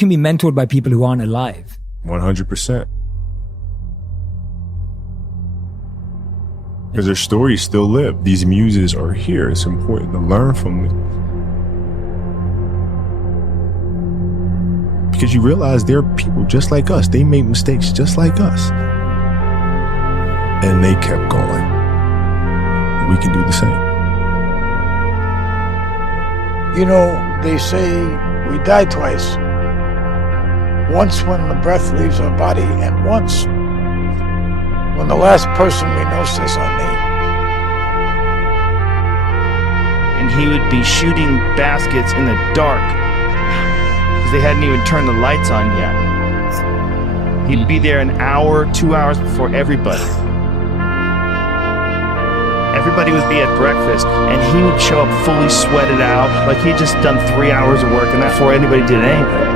can be mentored by people who aren't alive. 100%. Because their stories still live. These muses are here. It's important to learn from them. Because you realize they're people just like us. They make mistakes just like us. And they kept going. We can do the same. You know, they say we die twice. Once when the breath leaves our body, and once when the last person we know says our name. And he would be shooting baskets in the dark because they hadn't even turned the lights on yet. He'd be there an hour, 2 hours before everybody. Everybody would be at breakfast, and he would show up fully sweated out, like he'd just done 3 hours of work, and that's before anybody did anything.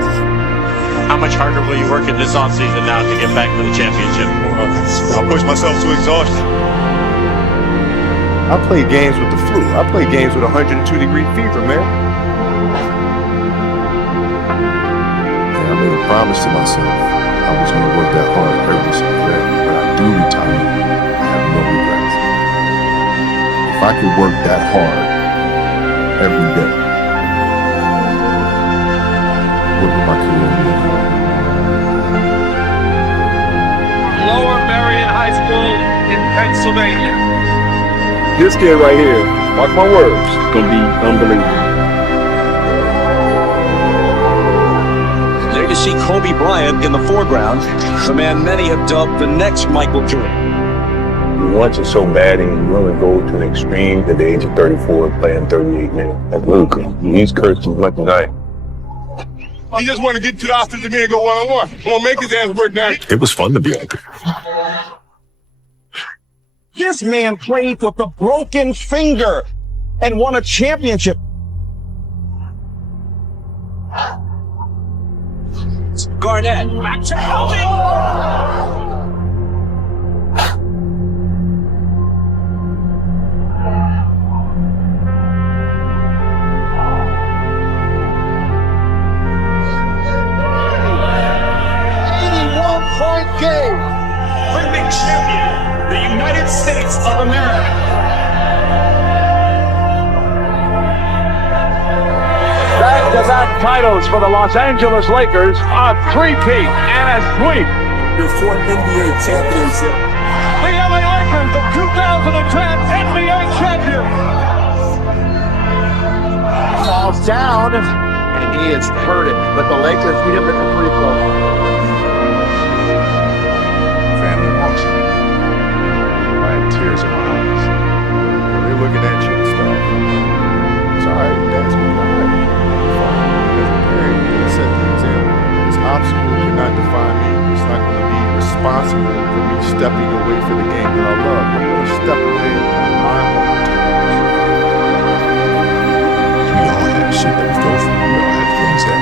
How much harder will you work in this offseason now to get back to the championship? I'll push myself to exhaustion. I played games with the flu. I played games with 102-degree fever, man. And I made a promise to myself. I was going to work that hard every single day. When I do retire, I have no regrets. If I could work that hard every day, what would my career be? Lower Marion High School in Pennsylvania. This kid right here, mark my words, gonna be unbelievable. There you see Kobe Bryant in the foreground, the man many have dubbed the next Michael Jordan. You want it so bad and you're willing to go to an extreme at the age of 34 playing 38 minutes. Like Luke, he's cursed as much as I. He just want to get to the offensive end and go one-on-one. I'm going to make his ass work now. It was fun to be like that. This man played with a broken finger and won a championship. Garnett. Back to Kobe. Game. Defending champion, the United States of America. Back-to-back titles for the Los Angeles Lakers, a three-peat and a sweep. Your fourth NBA championship. The LA Lakers, the 2010 NBA champions. Falls down, and he is hurting, but the Lakers beat him at the free throw. Tears in my eyes. They're looking at you and stuff. It's alright, that's what I'm like. As a parent, you can set the example. This obstacle cannot define me. It's not going to be responsible for me stepping away from the game that I love. I'm going to step away on my own terms. We all have shit that we go through. We all have things that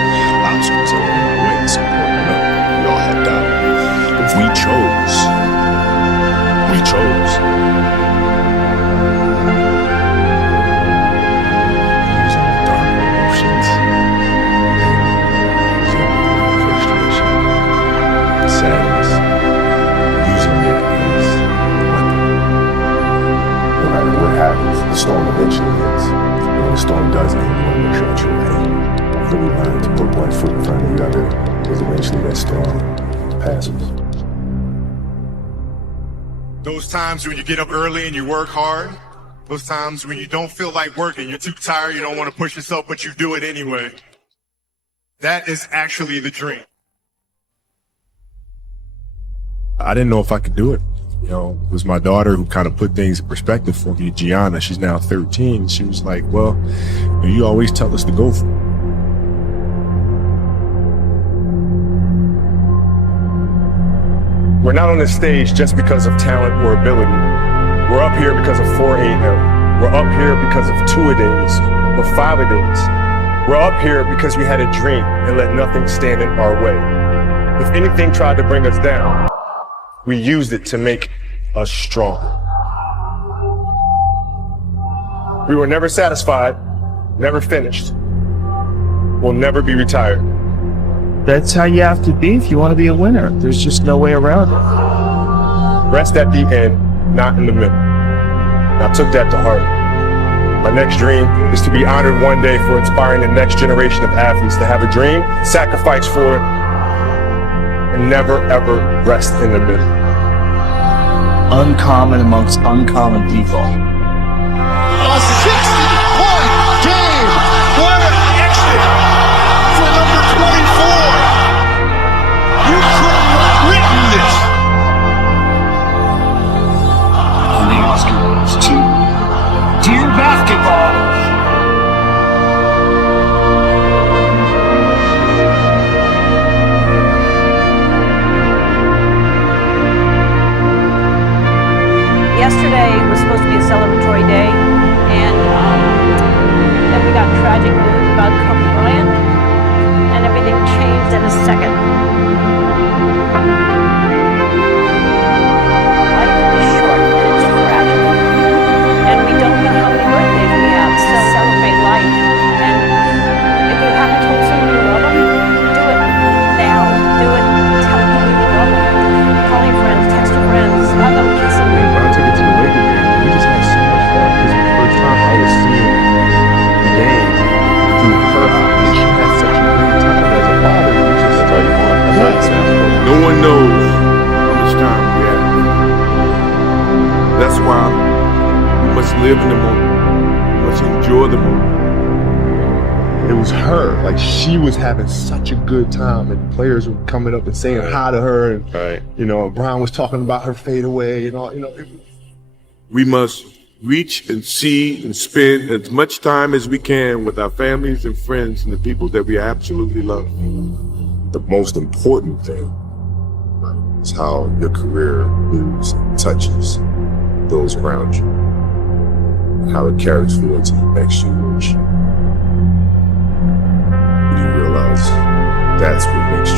obstacles that are in the way. It's important to know. We all have doubt. If we chose. Using dark emotions, using frustration, sadness, using it as a weapon. No matter what happens, the storm eventually ends. And when the storm does end, you want to make sure that you're ready. So we learn to put one foot in front of the other, because eventually that storm passes. Those times when you get up early and you work hard. Those times when you don't feel like working, you're too tired, you don't want to push yourself, but you do it anyway. That is actually the dream. I didn't know if I could do it. You know, it was my daughter who kind of put things in perspective for me. Gianna, she's now 13. She was like, well, you always tell us to go for it. We're not on this stage just because of talent or ability. We're up here because of 4 a.m. We're up here because of 2-a-days or 5-a-days. We're up here because we had a dream and let nothing stand in our way. If anything tried to bring us down, we used it to make us strong. We were never satisfied, never finished. We'll never be retired. That's how you have to be if you want to be a winner. There's just no way around it. Rest at the end, not in the middle. And I took that to heart. My next dream is to be honored one day for inspiring the next generation of athletes to have a dream, sacrifice for it, and never ever rest in the middle. Uncommon amongst uncommon people. A 60-point game. What an exit for number 24. You couldn't have written this. And the Oscar goes to Dear Basketball. Yesterday was supposed to be a celebratory day, and then we got tragic news about Kobe Bryant, and everything changed in a second. Life is short, and it's fragile, and we don't know how many birthdays we have, so celebrate life. And if you haven't told somebody you love them, do it now. Do it. Tell people you love them. Call your friends, text your friends, hug them, kiss them. When I took it to the Lakers game, we just had so much fun because the first time I was seeing the game through her eyes. She had such a great time as a father. That's all you want. That's all you sound. No one knows how much time we have. That's why we must live in the moment. We must enjoy the moment. It was her. Like, she was having such a good time, and players were coming up and saying hi to her, and you know, Brown was talking about her fadeaway and all. You know, We must reach and see and spend as much time as we can with our families and friends and the people that we absolutely love. the most important thing is how your career moves and touches those around you, and how it carries forward to the next generation. You realize that's what makes